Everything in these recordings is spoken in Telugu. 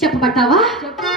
చెప్పబట్టావా చెప్పు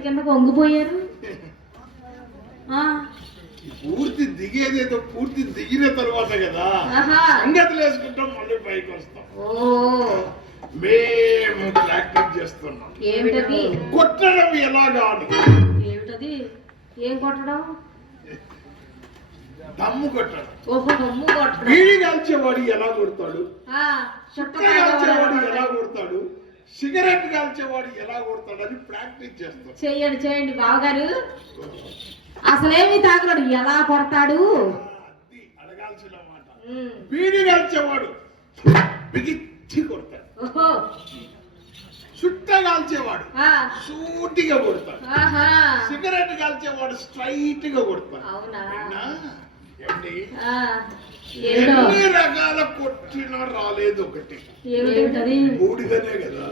కిందకు వంగిపోయారు ఆ, పూర్తి దిగేదేదో పూర్తి దిగిన తర్వాత కదా. ఆహా. సంగతులు వేసుకుంటాం మళ్ళీ పైకి వస్తాం. ఓ. మేము ప్రాక్టీస్ చేస్తున్నాం. ఏమిటది? కొట్టడం ఎలాగా ఏమిటది? ఏం కొట్టడం? దమ్ము కొట్టడం. ఓహో కొట్టడం. బీడి కాల్చేవాడు ఎలా కొడతాడు? ఆ, చుట్ట కాల్చేవాడు. ఎలా కొడతాడు? సిగరెట్ కాల్చేవాడు ఎలా కొడతాడు అని ప్రాక్టీస్ చేస్తాం చెయ్యండి చేయండి బావగారు. అసలేమి తాగలడు ఎలా కొడతాడు? అడగాల్సిన మాట. బీడి కాల్చేవాడు బిగిచ్చి కొడతాడు. చుట్ట కాల్చేవాడు సూటిగా కొడతాడు. ఆహా. సిగరెట్ కాల్చేవాడు స్ట్రైట్గా కొడతాడు. అవునా? ఎన్ని రకాల కొట్టినా రాలేదు ఒకటి. ఏమిటది బూడిదనే కదా.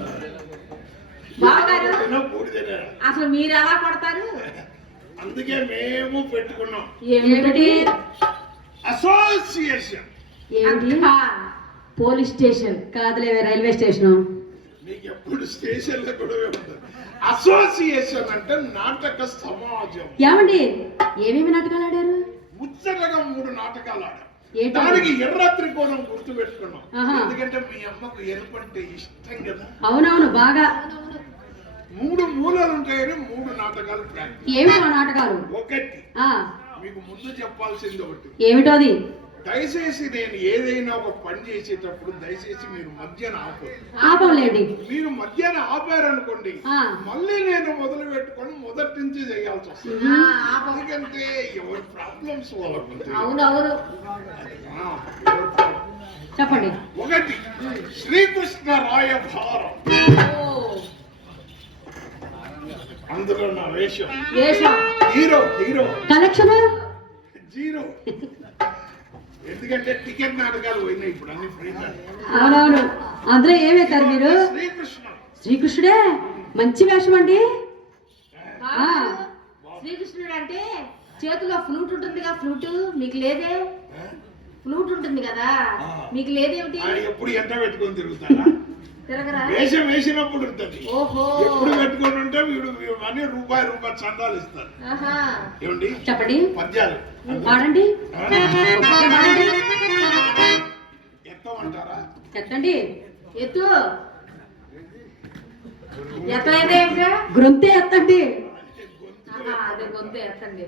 బూడిదనే అసలు మీరు ఎలా కొడతారు? అందుకే మేము పెట్టుకున్నాం. ఏమిటి? అసోసియేషన్ పోలీస్ స్టేషన్ కాదులే రైల్వే స్టేషన్. మీకు ఎప్పుడు కూడా ఉంటుంది అసోసియేషన్ అంటే నాటక సమాజం. ఏమండి? ఏమేమి నాటకాలు ఆడారు? ముచ్చటగా మూడు నాటకాలు ఆడాం? దానికి ఎర్ర త్రికోణం గుర్తు పెట్టుకున్నాం. ఎందుకంటే మీ అమ్మకు ఎరుపు అంటే ఇష్టం కదా. అవునవును బాగా. మూడు మూలలు ఉంటాయని మూడు నాటకాలు ఏమిటో ఆ నాటకాలు? ఒకటి. ఆ. మీకు ముందు చెప్పాల్సింది ఒకటి. ఏమిటో అది దయచేసి నేను ఏదైనా ఒక పని చేసేటప్పుడు దయచేసి మీరు మధ్యాహ్న ఆపరు ఆపంలేండి. మీరు మధ్యాహ్నం ఆపారనుకోండి. మళ్ళీ నేను మొదలు పెట్టుకొని మొదటి నుంచి చేయాల్సి వస్తుంది. ఎందుకంటే ఎవరి ప్రాబ్లమ్స్. చెప్పండి. ఒకటి శ్రీకృష్ణ రాయభారం ఓ, అందులో నా వేషం. హీరో హీరో కలెక్షన్ జీరో ఎందుకంటే టికెట్ నాటకాలు పోయినాయి ఇప్పుడు అన్ని ఫ్రీ అవునవును. అందులో ఏమేస్తారు మీరు? శ్రీకృష్ణ శ్రీకృష్ణుడే? మంచి వేషం అండి. శ్రీకృష్ణుడు అంటే చేతిలో ఫ్లూట్ ఉంటుందిగా ఫ్లూట్? మీకు లేదే? ఫ్లూట్ ఉంటుంది కదా. మీకు లేదేమిటి? ఎప్పుడు ఎంట పెట్టుకొని తిరుగుతారా వేషం వేసినప్పుడు ఉంటుంది. ఓహో. ఎప్పుడు పెట్టుకొని ఉంటే వీడు అని రూపాయి రూపాయి చందాలు ఇస్తారు. ఏమండి? చెప్పండి. పద్యాలు. పాడండి. ఎత్తమంటారా? ఎత్తండి. ఎత్తు. ఇంకా? గొంతే ఎత్తండి. అదే గొంతు ఎత్తండి.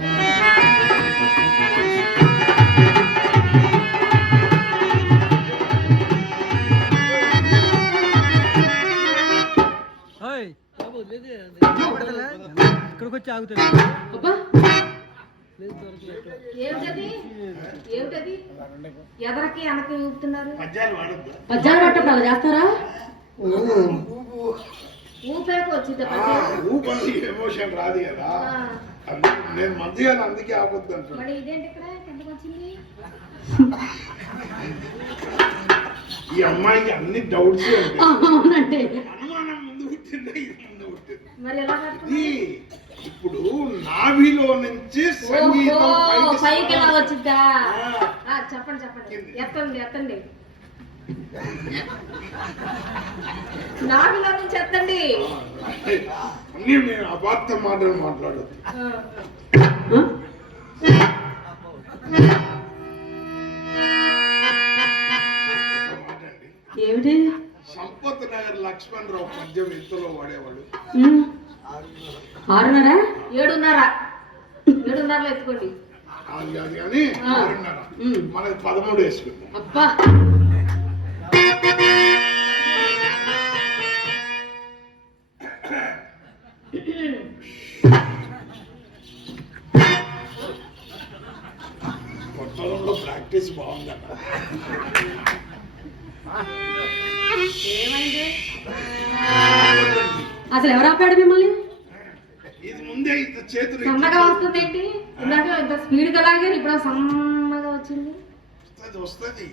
హాయ్ బాబు ఇక్కడికి వచ్చి ఆగుతుంది ఎదరకి వెనక్కి ఊపుతున్నారు? పద్యాలు వాడద్దు? పద్యాలు పట్టప్పుడు అలా చేస్తారా? ఊపేకు వచ్చింది ఊపని ఎమోషన్ రాదు కదా. నేను మధ్యగా అందుకే ఆపొద్దు అంటాను మరి ఇదేంటి ఇక్కడ? ఎందుకు వచ్చింది? ఈ అమ్మాయికి అన్ని డౌట్స్ అవునండి. అనుమానం ముందు పుట్టింది? మరి ఎలా ఇప్పుడు నాభిలో నుంచి సంగీతం పైకి ఎలా సాగాలి. వచ్చిందా ఆ. ఆ, చెప్పండి చెప్పండి. ఎత్తండి ఎత్తండి. నాభిలో నుంచి ఎత్తండి. అన్నీ మేము అపార్థ మాటలు మాట్లాడదు? ఏమిటి? సంపత్ నగర్ లక్ష్మణ్ రావు పద్యం ఇంతలో వాడేవాడు. ఆరున్నర. ఏడున్నర. ఏడున్నరలో ఎత్తుకోండి. అది కాదు కానీ. ఆరున్నర. మనది పదమూడు వేసుకుందాం. అబ్బా. కొత్తలో ప్రాక్టీస్ బాగుందట. అసలు ఎవరు ఆపాడు మిమ్మల్ని? ఇది ముందే ఇంత చేతులు సన్నగా వస్తుంది ఏంటి ఇందాక ఇంత స్పీడ్గా లాగారు ఇప్పుడు సన్నగా వచ్చింది. వస్తుంది వస్తుంది.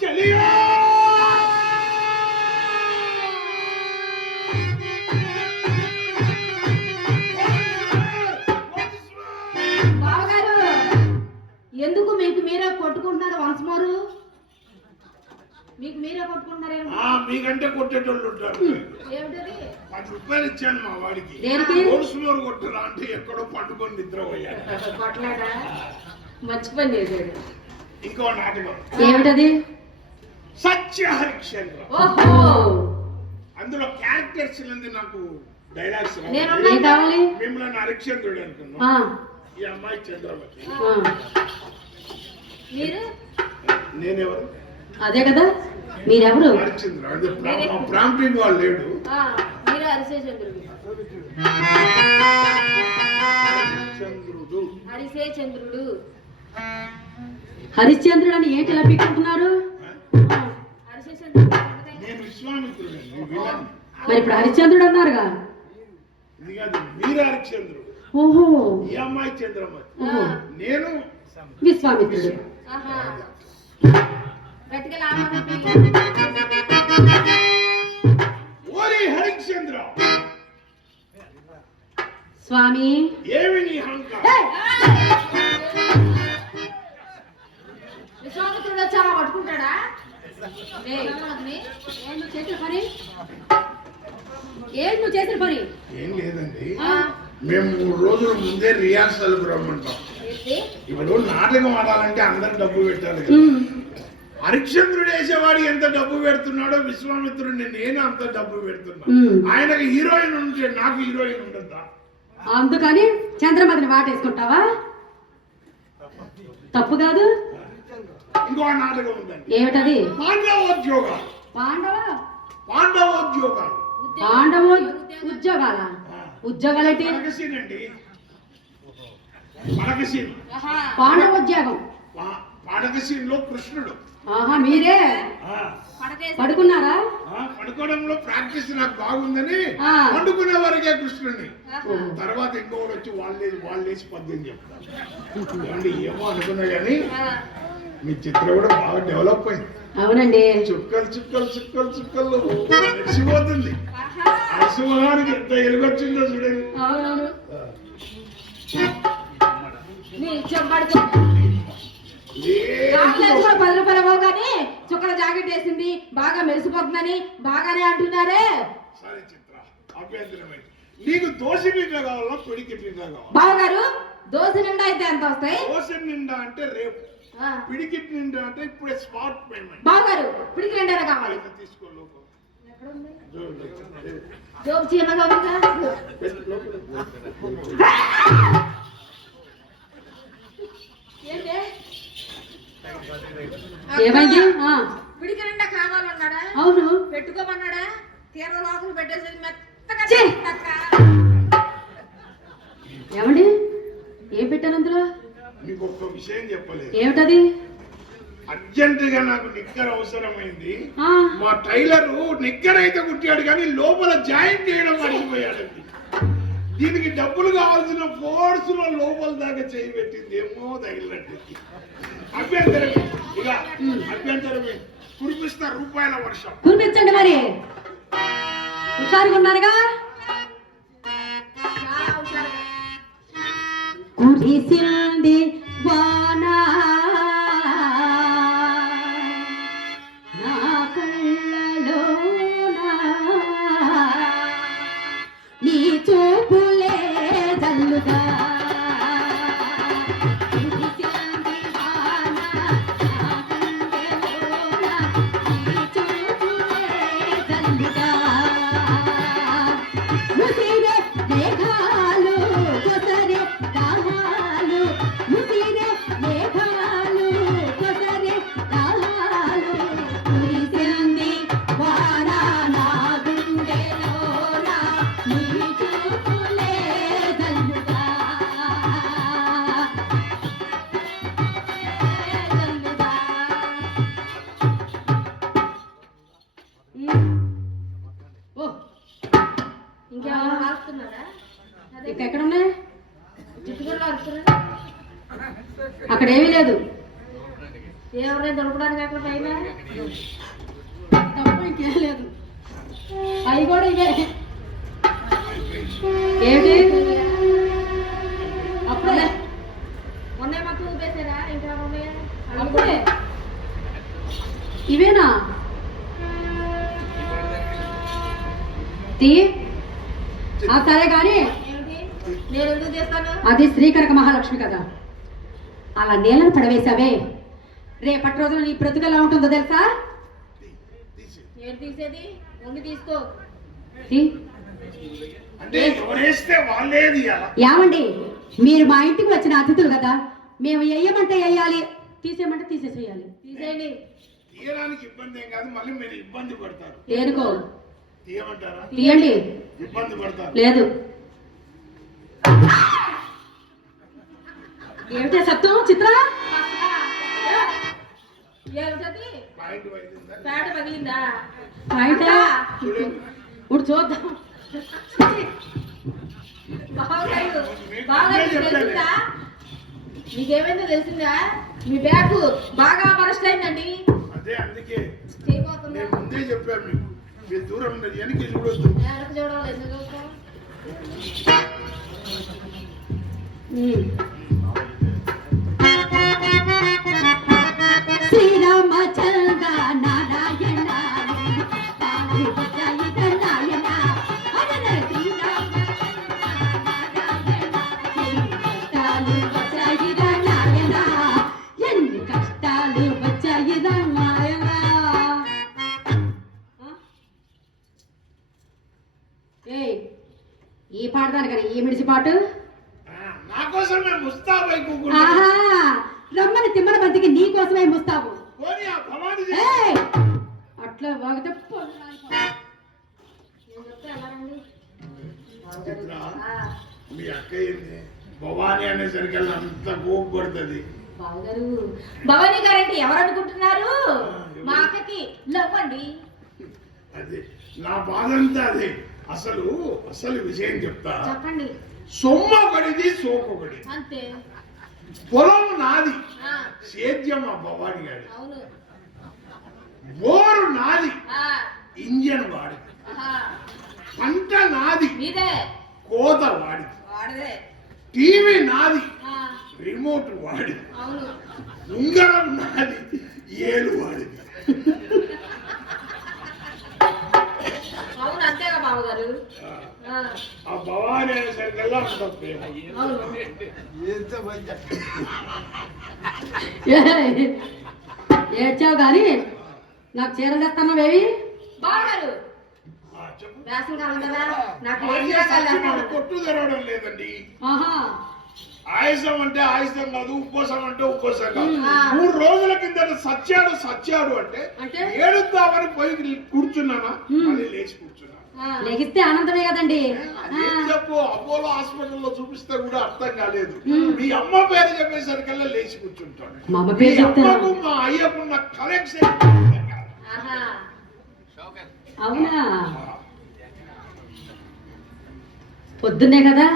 చలియా! బావగారు ఎందుకు మీకు మీరే మోరు మీకు మీరే కొట్టుకుంటున్నారేమో. ఆ, మీకంటే కొట్టేటోళ్ళు ఉంటారు. పది రూపాయలు ఇచ్చాను మా వాడికి. దేనికి? ఓట్స్ నోరు కొట్టరా అంటే ఎక్కడో పండుకొని నిద్రపోయాడు. మంచి పని చేశాడు. ఇంకో నాటకం. ఏమిటది? సత్య హరిశ్చంద్ర అందులో క్యారెక్టర్స్ నుండి నాకు డైలాగ్స్ మిమ్మల్ని హరిశ్చంద్రుడు అనుకున్నాం ఈ అమ్మాయి. మీరు? నేనెవరు? అదే కదా? మీరెవరు? ప్రాంప్టింగ్ వాళ్ళు లేడు. మీరు హరిశేచంద్రుడు. చంద్రుడు. హరిశే చంద్రుడు హరిశ్చంద్రుడు అని ఏంటి ఇలా పీక్కుంటున్నారు మరి ఇప్పుడు హరిశ్చంద్రుడు అన్నారుగా? ఓహో. ఈ అమ్మాయి చంద్రమతి. ఓహో నేను విశ్వామిత్రుడు. గట్టిగా ఓరి హరిశ్చంద్ర. స్వామి. ఏమి నీ అహంకారం? విశ్వామిత్రుడు వచ్చి అలా పట్టుకుంటాడా? ఏం. నువ్వు చేసిన పని? ఏం నువ్వు చేసిన పని? ఏం లేదండి. మేము మూడు రోజుల ముందే రిహార్సల్ రమ్మంటాం? ఇప్పుడు నాటకం ఆడాలంటే అందరు డబ్బు పెట్టాలి కదా. హరిశ్చంద్రుడు వేసేవాడు ఎంత డబ్బు పెడుతున్నాడో విశ్వామిత్రుడిని నేను అంత డబ్బు పెడుతున్నా. ఆయనకి హీరోయిన్ ఉంటే నాకు హీరోయిన్ ఉండద్దా? అందుకని చంద్రమతిని వాటేసుకుంటావా? తప్పు కాదు. ఇంకో నాటకం ఉందండి. ఏమిటది? పాండవోద్యోగాలు. పాండవ? పాండవోద్యోగాలు. పాండవ ఉద్యోగాల? ఉద్యోగాలేంటి? పడకసీన్ అండి పడకసీన్ ఆహా, పాండవ ఉద్యోగం పడకసీన్లో కృష్ణుడు ఆహా మీరే పడుకున్నారా పడుకోవడంలో ప్రాక్టీస్ నాకు బాగుందని ఆ. పండుకునే వరకే కృష్ణుడిని. తర్వాత ఇంకొకటి వచ్చి వాళ్ళేసి వాళ్ళేసి పద్యం చెప్తారు. ఏమో అనుకున్నా కానీ మీ చిత్రం కూడా బాగా డెవలప్ అయింది. అవునండి. చుక్కలు చుక్కలు చుక్కలు చుక్కలు ఆహా. నరసింహానికి ఎంత ఎలుగొచ్చిందో చూడండి. అవునవును. కూడా పది రూపాయలు కానీ చుక్కల జాకెట్ వేసింది బాగా మెరిసిపోతుందని బాగానే అంటున్నారే. సరే చిత్ర అభ్యంతరమే నీకు దోశ మీద కావాలా పిడికి మీద కావాలా? బావగారు దోశ నిండా అయితే ఎంత వస్తాయి? దోశ నిండా అంటే రేపు. ఆ, పిడికిట్ నిండా అంటే ఇప్పుడే స్మార్ట్ పేమెంట్. బావగారు పిడికి నిండా కావాలి? తీసుకో. జోబు చిన్నగా పెట్టు లోపల. ఏంటి ఏమైంది? కావాలన్నాడా? అవును. పెట్టుకోమన్నాడా? తీర లోపల పెట్టేసి మెత్తగా ఛీ! అక్క. ఏమండి? ఏం పెట్టాను అందులో? మీకు ఒక్క విషయం చెప్పలేదు. ఏమిటది? అర్జెంట్గా నాకు నిక్కర్ అవసరమైంది. ఆ, మా టైలరు నిక్కర్ అయితే కుట్టాడు కానీ లోపల జాయింట్ చేయడం మర్చిపోయాడండి. దీనికి డబ్బులు కావాల్సిన ఫోర్స్లో లోపల దాకా చేయి పెట్టింది ఏమో తగిలినట్టు. అభ్యంతరమే. ఇక అభ్యంతరమే. కురిపిస్తా రూపాయల వర్షం. కురిపించండి మరి. హుషారుగా. ఉన్నారుగా చాలా అది శ్రీకనక మహాలక్ష్మి కదా. అలా నేలను పడవేశావే రేపటి రోజున నీ బ్రతుకు ఎలా ఉంటుందో తెలుసా? ఏమండి? మీరు మా ఇంటికి వచ్చిన అతిథులు కదా. మేము వేయమంటే వేయాలి తీసేయమంటే తీసేసేయాలి. తీసేయండి. తీయడానికి ఇబ్బంది ఏం కాదు మళ్ళీ మీరు ఇబ్బంది పడతారు. తీయమంటారా? తీయండి. ఇబ్బంది పడతారు. లేదు. ఏమిటే సత్యం? చిత్ర? ఏమిటది? పగిలిందా? ఇప్పుడు చూద్దాం. మీకు చెప్పాను. తెలిసిందా? మీకేమైందో తెలిసిందా? మీ బ్యాగ్ బాగా బరస్ట్ అయిందండి. అదే అందుకే. నేను ముందే చెప్పాను మీకు. మీరు దూరం ఉన్నది వెనక్కి చూడొద్దు. వెనక చూడడం ఎందుకు? చూస్తాం చిత్ర ఆ, మీ అక్క ఏంది భవాని అనేసరికల్లా అంత కోపు పడుతుంది. బావగారు భవానీ గారంటే ఎవరు? అనుకుంటున్నారు మా అక్కకి లవ్ అండి అదే నా బాధ అంతా అదే. అసలు అసలు విషయం చెప్తా. చెప్పండి. సొమ్మ ఒకటిది సోకు ఒకటి. అంతే. పొలం నాది. సేద్యం మా భవాని గారి. బోరు నాది. ఇంజన్ వాడి పంట నాది. కోత వాడి. వాడదే. టీవీ నాది. ఆ, రిమోట్ వాడి. అవును. ఉంగరం నాది. ఏలు వాడిది అవును అంతేగా బావగారు. ఆ, భవాని అనేసరికల్లా అంత ప్రేమ. అవును. ఏయ్! ఏడ్చావు కానీ నాకు చీరలు తెస్తున్నావేవి బావగారు ఆ, వేసం కాలం కదా? నాకు కావాలి కొట్టు తెరవడం లేదండి. ఆయుసం అంటే ఆయుసం కాదు ఉపోసం అంటే ఉపోసం కాదు. మూడు రోజుల కింద సచ్చాడు సచ్చాడు అంటే? ఏడుద్దామని పోయి కూర్చున్నానా? మళ్ళీ లేచి కూర్చున్నాను లెగిస్తే ఆనందమే కదండి. చెప్పు? అపోలో హాస్పిటల్లో చూపిస్తే కూడా అర్థం కాలేదు. మీ అమ్మ పేరు చెప్పేసరికల్లా లేచి కూర్చుంటాడు. మా? అమ్మకు మా అయ్యకున్న కనెక్షన్ అవునా? పొద్దున్నే కదా?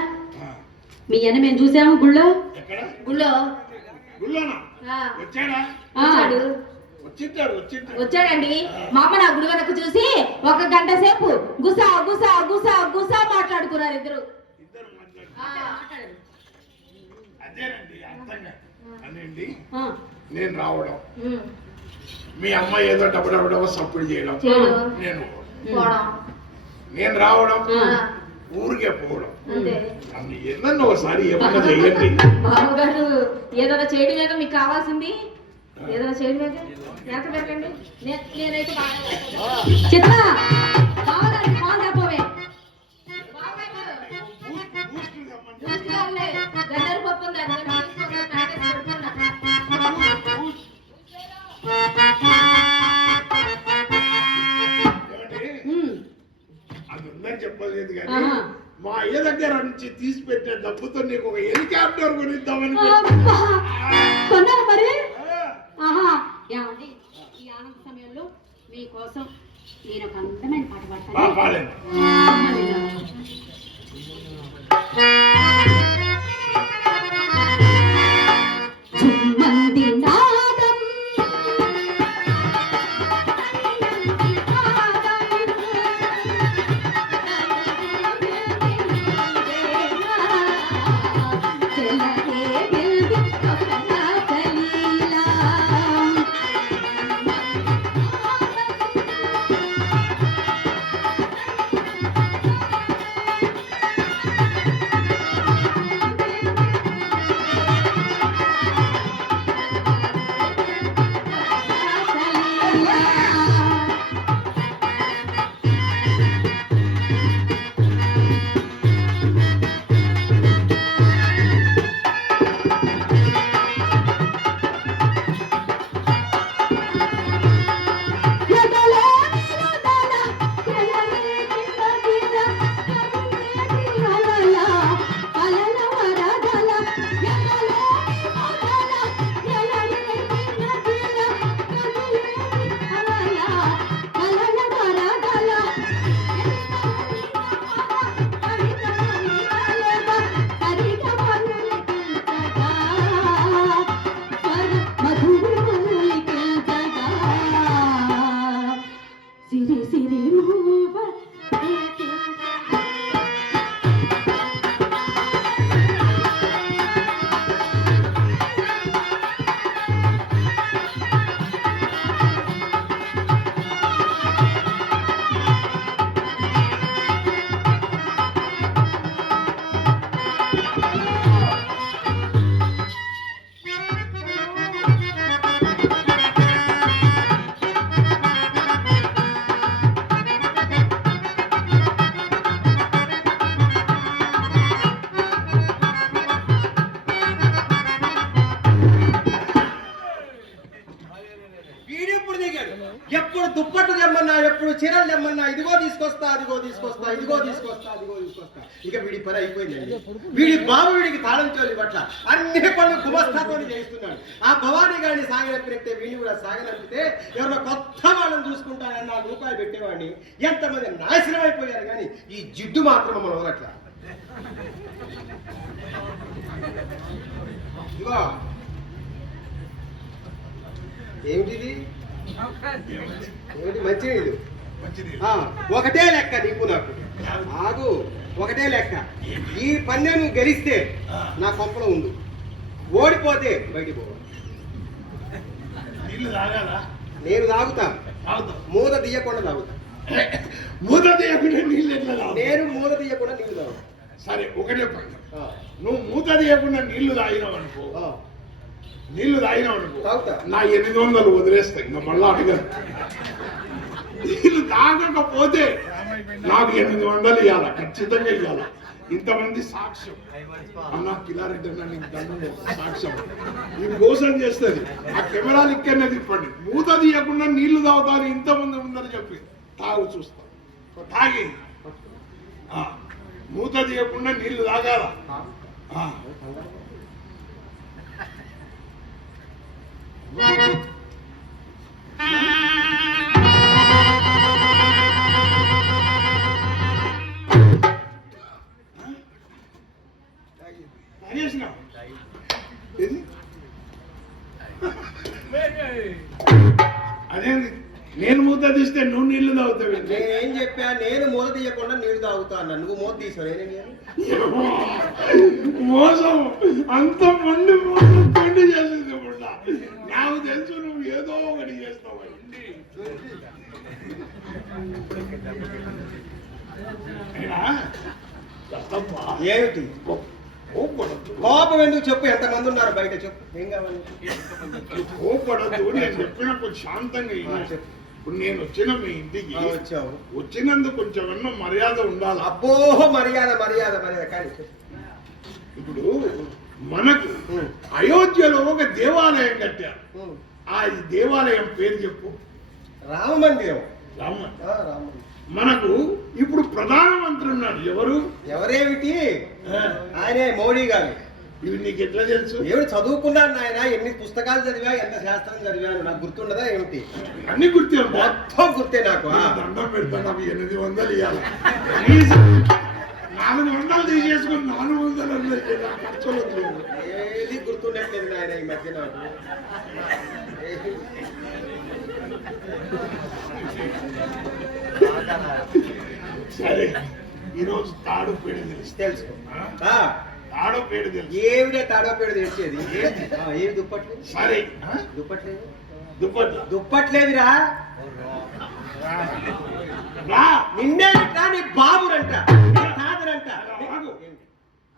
మీ అన్న మేము చూసాము గుళ్ళో? ఎక్కడ? గుళ్ళో. వచ్చాడండి. మా అమ్మ నా గుడి వెనక చూసి ఒక గంట సేపు గుసా గుసా గుసా గుసా మాట్లాడుకున్నారు ఇద్దరు. నేను రావడం. మీ అమ్మ ఏదో డబ్బడబడవ సప్పుడు చేయడం. నేను నేను రావడం. ఊరికే పోవడం. ఏదన్నా ఒకసారి ఏమన్నా చెయ్యండి. బాబుగారు ఏదైనా చేయడమేగా మీకు కావాల్సింది? ఏదైనా చేయడమేగా వెనక పెట్టండి నేనైతే బాగా చిత్ర ఫోన్ చెప్పవే పప్పు ఉంది, ఉందని చెప్పలేదు కానీ. మా అయ్య దగ్గర నుంచి తీసి పెట్టే డబ్బుతో నీకు ఒక హెలికాప్టర్ కొనిద్దామని మరి? ఈ ఆనంద సమయంలో మీకోసం నేను ఒక అందమైన పాట పాడతాను అయిపోయిందండి వీడి బాబు వీడికి తాళం చెవులు పట్ల అన్ని పనులు గుమస్తాతో చేస్తున్నాడు ఆ భవానీ గారిని సాగనంపితే వీడిని కూడా సాగనంపితే ఎవరో కొత్త వాళ్ళని చూసుకుంటానని నాలుగు రూపాయలు పెట్టేవాడిని. ఎంతమంది నాశనం అయిపోయారు కానీ ఈ జిడ్డు మాత్రం మనం ఇదిగో. ఏమిటిది? ఏమిటి మంచిది ఒకటే లెక్క నీకు నాకు. ఆగు ఒకటే లెక్క. ఈ పన్నె నువ్వు గెలిస్తే నా కొంపలో ఉండు ఓడిపోతే బయటికి పో. నీళ్ళు తాగాలా? నేను తాగుతా. మూత తీయకుండా తాగుతా. మూత తీయకుండా నీళ్ళు? నేను మూత తీయకుండా నీళ్ళు తాగుతా. సరే ఒకటే పని నువ్వు మూత తీయకుండా నీళ్ళు తాగినావు అనుకో. నీళ్ళు తాగినావు అనుకో. నా ఎనిమిది వందలు వదిలేస్తా ఇంకా మళ్ళా అడగను. నీళ్ళు తాగకపోతే నాకు ఎనిమిది వందలు ఇవ్వాల ఖచ్చితంగా ఇవ్వాల ఇంతమంది సాక్ష్యం. అన్న కిలారెడ్డి అన్న నీకు దండం పెడతా, సాక్ష్యం. ఇది మోసం చేస్తుంది. ఆ కెమెరాలు ఇక్కడనే తిప్పండి. మూత తీయకుండా నీళ్ళు తాగుతారు ఇంతమంది ఉందని చెప్పి. తాగు చూస్తాం. తాగి. ఆ, మూత తీయకుండా నీళ్ళు తాగాల? ఆ. తాగేసినావు ఏది? అదేంది? నేను మూత తీస్తే నువ్వు నీళ్ళు తాగుతావు నేనేం చెప్పా? నేను మూత తీయకుండా నీళ్ళు తాగుతా అన్నా. నువ్వు మూత తీసావు? మోసం. అంత మండి మోసం పెళ్ళి చేసింది నాకు తెలుసు నువ్వు ఏదో ఒకటి చేస్తావు. ఏమిటి? కోప్పడద్దు కోపం ఎందుకు చెప్పు ఎంతమంది ఉన్నారు బయట చెప్పు ఏం కావాలి నేను చెప్పినప్పుడు శాంతంగా చెప్పు. ఇప్పుడు నేను వచ్చిన మీ ఇంటికి వచ్చావు వచ్చినందుకు కొంచెం ఎన్నో మర్యాద ఉండాలి అబ్బో మర్యాద మర్యాద మర్యాద కానీ. ఇప్పుడు మనకు. అయోధ్యలో ఒక దేవాలయం కట్టారు. ఆ దేవాలయం పేరు చెప్పు రామ మందిరం రామ రామ మందిరం. మనకు ఇప్పుడు ప్రధానమంత్రి ఉన్నాడు. ఎవరు? ఎవరేమిటి? ఆయనే మోడీ గారు. ఇవి నీకు ఎట్లా తెలుసు? ఏమిటి చదువుకున్నాను నాయన ఎన్ని పుస్తకాలు చదివా ఎంత శాస్త్రం చదివాను నాకు గుర్తుండదా ఏమిటి? అన్ని గుర్తే మొత్తం గుర్తే నాకు. దండం పెడతాను అవి ఎనిమిది వందలు ఇవ్వాలి నాలుగు వందలు తీసేసుకుని నాలుగు వందలు. ఏది గుర్తుండట్లేదు నాయన ఈ మధ్య నాకు? సరే. ఈరోజు తాడు పేరు తెలుసు. తెలుసుకో ఆ, తాడు పేరు తెలుసు. ఏమిడే తాడోపేడు తెచ్చేది ఆ, ఏమి దుప్పట్లు? సరే? దుప్పట్లేదు. దుప్పట్లు. దుప్పట్లేదురా. రా. నిన్నే రా నీ బాబునంట. తాతనంట.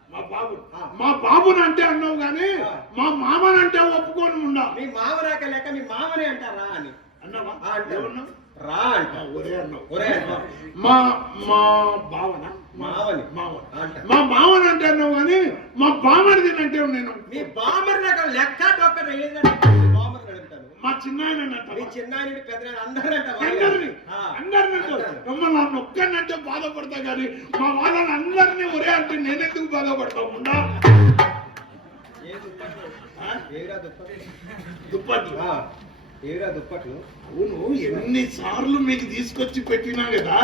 మా బాబు. మా బాబుని అంటే అన్నావు కానీ. మా మామనంటే ఒప్పుకొని ఉండా మీ మామనాక లెక్క మీ మామనే అంటారా అని. రా అంట ఒరే అన్నావు. ఒరే. మా మా బావన మావని. మావన. అంట. మా బావన అంటే అన్నావు కానీ మా బామడిది అంటే నేను. మీ బామ్మరి నాకు లెక్క అడుగుతాను మా చిన్నాయన మీ చిన్న పెద్ద అందరంట అందరిని అందరిని. మమ్మల్ని నన్ను ఒక్కనంటే బాధపడతా కానీ మా వాళ్ళని అందరినీ ఒరే అంటే నేనెందుకు బాధపడతా ఉండా ఆ? ఏరా దుప్పట్లు? అవును ఎన్నిసార్లు మీకు తీసుకొచ్చి పెట్టినా కదా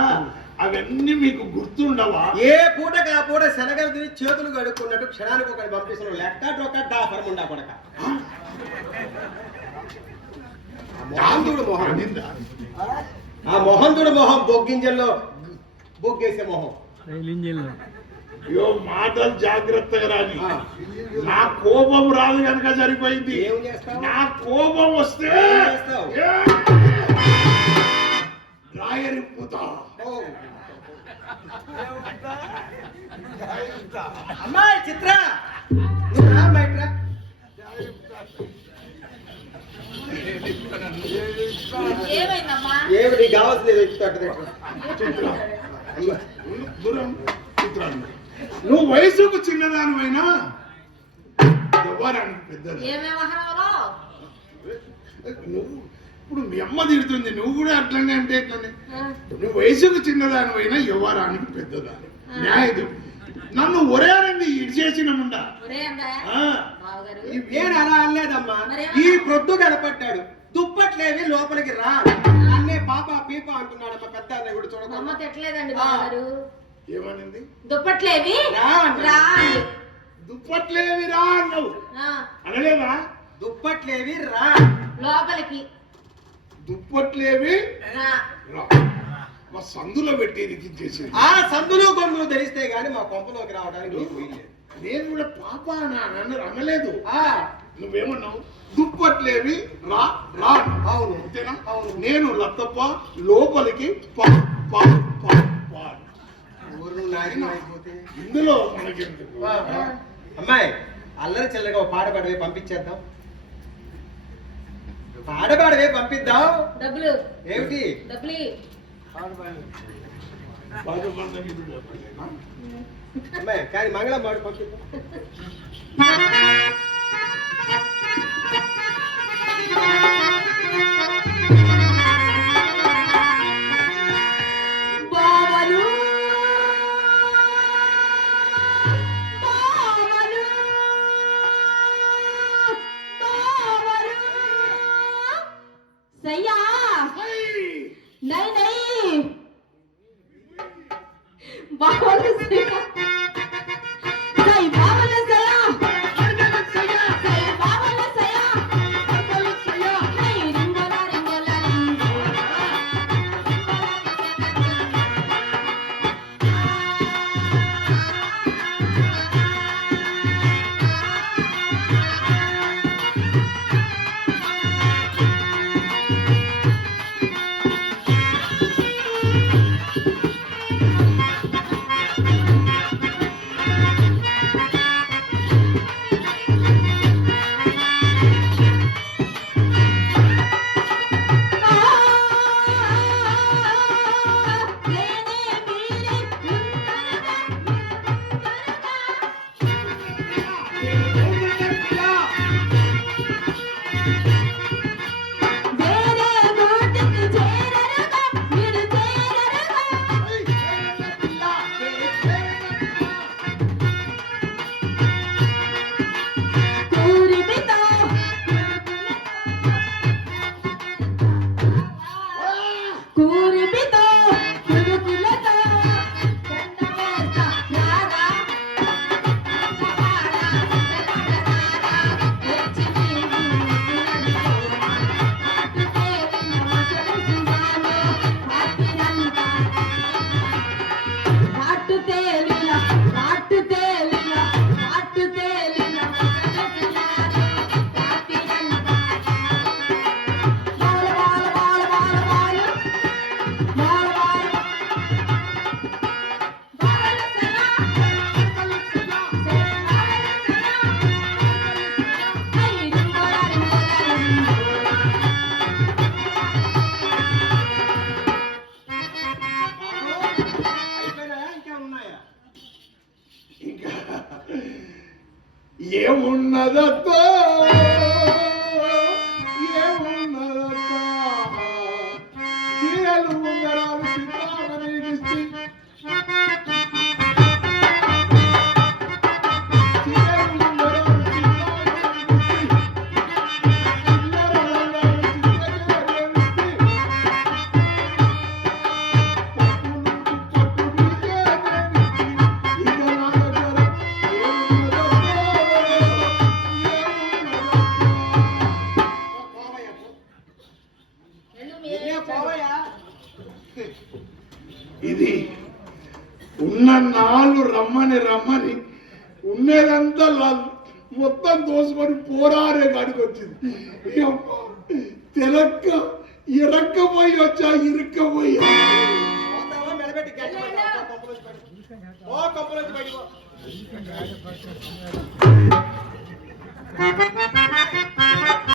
అవన్నీ మీకు గుర్తుండవా? ఏ పూటకి ఆ పూట శనగలు తిని చేతులు కడుక్కున్నట్టు క్షణానికి ఒకటి పంపిస్తున్నావు. లెక్క డొక్క డాఫర్ ఉండా కొడక. మొహంతుడు మొహం? ఆ? మొహంతుడు మొహం బొగ్గింజల్లో బొగ్గేసే మొహం. అయ్యో మాటలు జాగ్రత్తగా రాని. ఆ. నా కోపం రాదు కనుక సరిపోయింది. ఏం చేస్తావు? నా కోపం వస్తే ఓ. అమ్మాయి చిత్ర! నువ్వు రా బయట రా. ఏమైందమ్మా? ఏమి నీకు కావాల్సింది దూరం చిత్రాన్ని నువ్వు వయసుకు చిన్నదానివైనా? వ్యవహారానికి పెద్దది? నువ్వు ఇప్పుడు మీ అమ్మ తిడుతుంది నువ్వు కూడా అట్లనే అంటే ఎట్లనే? నువ్వు వయసుకు చిన్నదాని అయినా యువరానికి పెద్దదాని న్యాయం నన్ను ఒరే అనండి ఇడి చేసిన ముండా? నేను అలా అనలేదమ్మా? ఈ ప్రొద్దు కనపడ్డాడు దుప్పట్లేవి లోపలికి రా అన్నే పాప పీప అంటున్నాడమ్మా పెద్ద అన్నయ్య కూడా మా ఏమనింది? దుప్పట్లేవి? రా. దుప్పట్లేవి రా అన్నావు. అనలేవా? దుప్పట్లేవి రా. లోపలికి. దుప్పట్లేవి రా. మా సందులో పెట్టి ఇరికించేసి ఆ సందులు గొంతులు ధరిస్తే గాని మా కొంపలోకి రావడానికి నేను కూడా పాప నా నన్ను అనలేదు. ఆ, నువ్వేమన్నావు? దుప్పట్లేవి రా రా. అవును. అంతేనా? అవును. నేను లత్తప్ప లోపలికి పా పా ఇందులో మనకెందుకు. అమ్మాయి అల్లరి చిల్లరగా ఒక పాట పాడవే పంపించేద్దాం. పాట పాడవే పంపిద్దాం. డబ్బులు. ఏమిటి? డబ్బులు? అమ్మాయి కానీ మంగళం పాడు పంపిద్దాం.